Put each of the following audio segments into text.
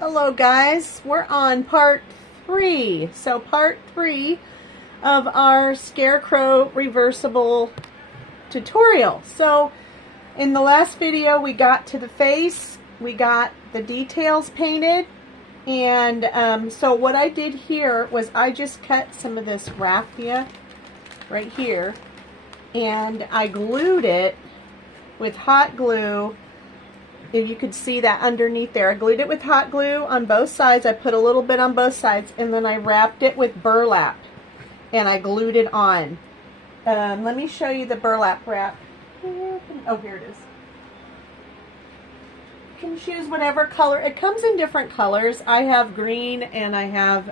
Hello guys, we're on part 3. So part 3 of our scarecrow reversible tutorial. So in the last video we got to the face, we got the details painted, and so what I did here was I just cut some of this raffia right here and I glued it with hot glue. If you could see that underneath there, I glued it with hot glue on both sides. I put a little bit on both sides, and then I wrapped it with burlap, and I glued it on. Let me show you the burlap wrap. Oh, here it is. You can choose whatever color. It comes in different colors. I have green, and I have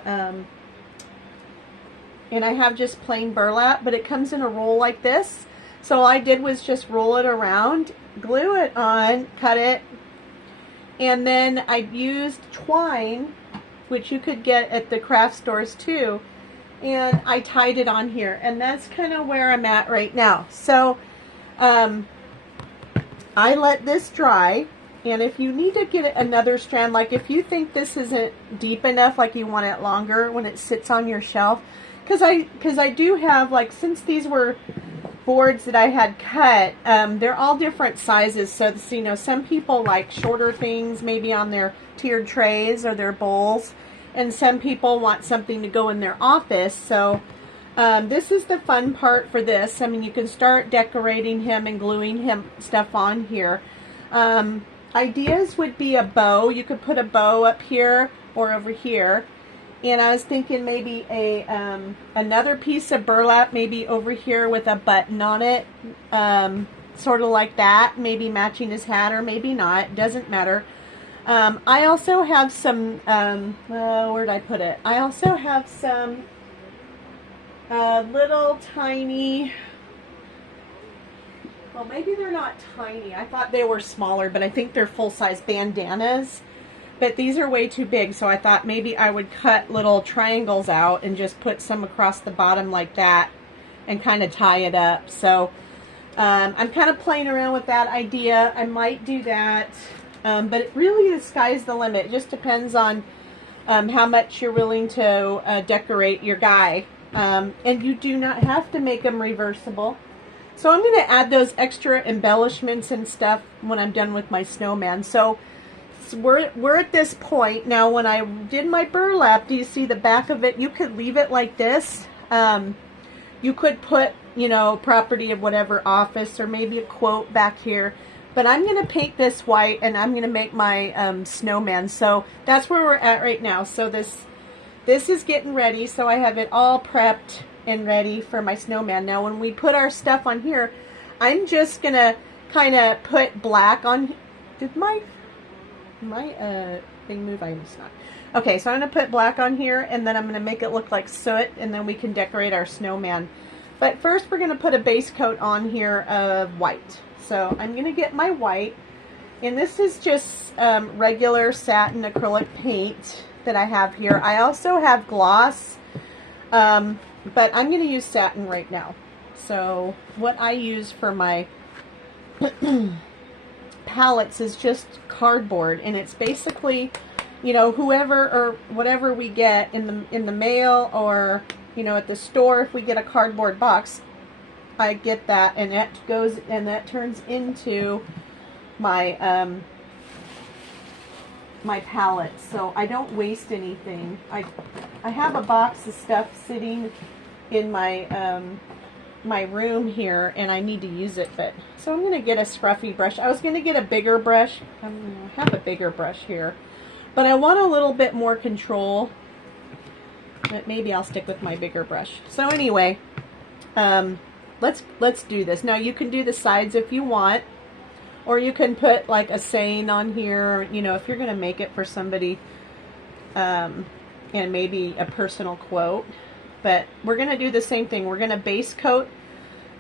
just plain burlap, but it comes in a roll like this. So all I did was just roll it around, glue it on, cut it, and then I used twine, which you could get at the craft stores too, and I tied it on here, and that's kind of where I'm at right now. So I let this dry, and if you need to get another strand, like if you think this isn't deep enough, like you want it longer when it sits on your shelf, because I do have, like, since these were boards that I had cut, they're all different sizes, so you know, some people like shorter things maybe on their tiered trays or their bowls, and some people want something to go in their office. So this is the fun part for this. I mean, you can start decorating him and gluing him stuff on here. Ideas would be a bow. You could put a bow up here or over here. And I was thinking maybe another piece of burlap, maybe over here with a button on it, sort of like that, maybe matching his hat, or maybe not, doesn't matter. I also have some, where'd I put it? I also have some little tiny, well, maybe they're not tiny. I thought they were smaller, but I think they're full-size bandanas. But these are way too big, so I thought maybe I would cut little triangles out and just put some across the bottom like that and kind of tie it up. So I'm kind of playing around with that idea. I might do that, but it really, the sky's the limit. It just depends on how much you're willing to decorate your guy. And you do not have to make them reversible. So I'm going to add those extra embellishments and stuff when I'm done with my snowman. So we're at this point now. When I did my burlap, do you see the back of it? You could leave it like this. You could put, you know, property of whatever office, or maybe a quote back here. But I'm going to paint this white, and I'm going to make my snowman. So that's where we're at right now. So this is getting ready. So I have it all prepped and ready for my snowman. Now when we put our stuff on here, I'm just going to kind of put black on. Did my thing move? I guess not. Okay, so I'm going to put black on here, and then I'm going to make it look like soot, and then we can decorate our snowman. But first we're going to put a base coat on here of white. So I'm going to get my white, and this is just regular satin acrylic paint that I have here. I also have gloss, but I'm going to use satin right now. So what I use for my palettes is just cardboard, and it's basically, you know, whoever or whatever we get in the mail, or, you know, at the store, if we get a cardboard box, I get that, and that turns into my my palette, so I don't waste anything. I have a box of stuff sitting in my my room here, and I need to use it, but so I'm going to get a scruffy brush. I was going to get a bigger brush. I have a bigger brush here, but I want a little bit more control, but maybe I'll stick with my bigger brush. So anyway, let's do this. Now you can do the sides if you want, or you can put like a saying on here, you know, if you're going to make it for somebody, and maybe a personal quote. But we're going to do the same thing. We're going to base coat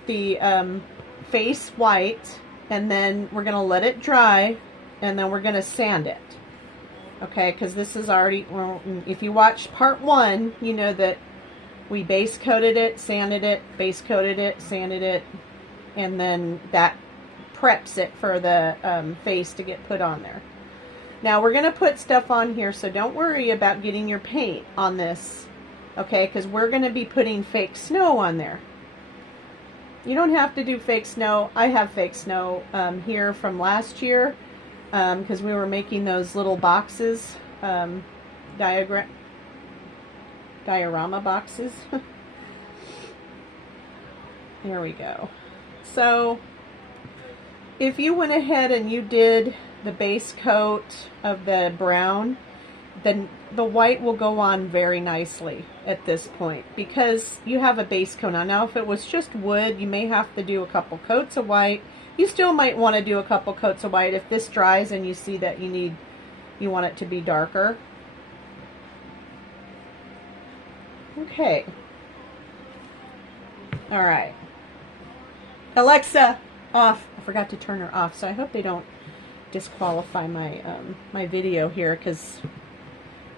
the face white, and then we're going to let it dry, and then we're going to sand it. Okay, because this is already, well, if you watch part 1, you know that we base coated it, sanded it, base coated it, sanded it, and then that preps it for the face to get put on there. Now we're going to put stuff on here, so don't worry about getting your paint on this, okay, because we're going to be putting fake snow on there. You don't have to do fake snow. I have fake snow here from last year because we were making those little boxes, diorama boxes. There we go. So if you went ahead and you did the base coat of the brown, then the white will go on very nicely at this point because you have a base coat on. Now if it was just wood, you may have to do a couple coats of white. You still might want to do a couple coats of white if this dries and you see that you want it to be darker. Okay. All right. Alexa, off. I forgot to turn her off, so I hope they don't disqualify my my video here because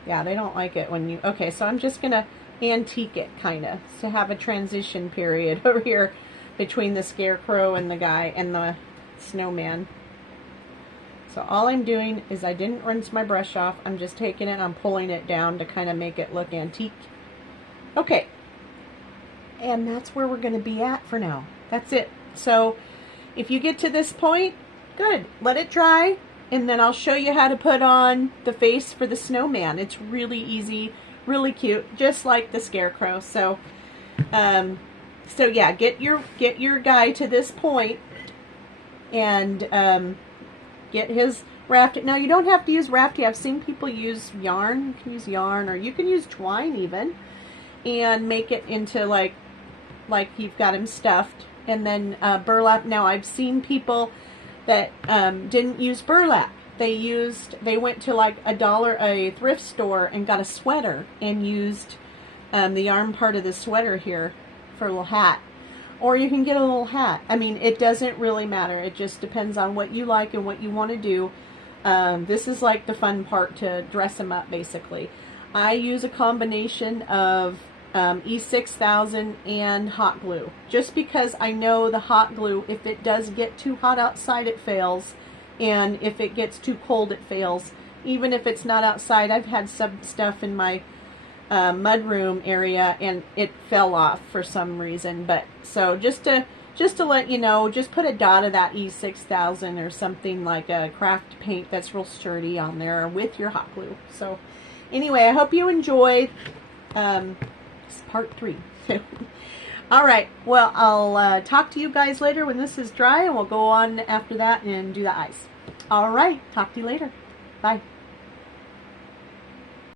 yeah, they don't like it when you... Okay, so I'm just gonna antique it kind of to have a transition period over here between the scarecrow and the guy and the snowman. So all I'm doing is I didn't rinse my brush off. I'm just taking it and I'm pulling it down to kind of make it look antique. Okay, and that's where we're going to be at for now. That's it. So if you get to this point, good. Let it dry, and then I'll show you how to put on the face for the snowman. It's really easy, really cute, just like the scarecrow. So, so yeah, get your guy to this point, and get his raft. Now you don't have to use rafting. I've seen people use yarn. You can use yarn, or you can use twine even, and make it into like you've got him stuffed, and then burlap. Now I've seen people that didn't use burlap. They went to like a thrift store and got a sweater and used the yarn part of the sweater here for a little hat. Or you can get a little hat. I mean, it doesn't really matter. It just depends on what you like and what you want to do. This is like the fun part, to dress them up basically. I use a combination of E6000 and hot glue, just because I know the hot glue, if it does get too hot outside, it fails, and if it gets too cold, it fails. Even if it's not outside, I've had some stuff in my mudroom area and it fell off for some reason. But so just to let you know, just put a dot of that E6000 or something like a craft paint that's real sturdy on there with your hot glue. So anyway, I hope you enjoyed part 3. All right, well, I'll talk to you guys later when this is dry, and we'll go on after that and do the eyes. All right, talk to you later. Bye.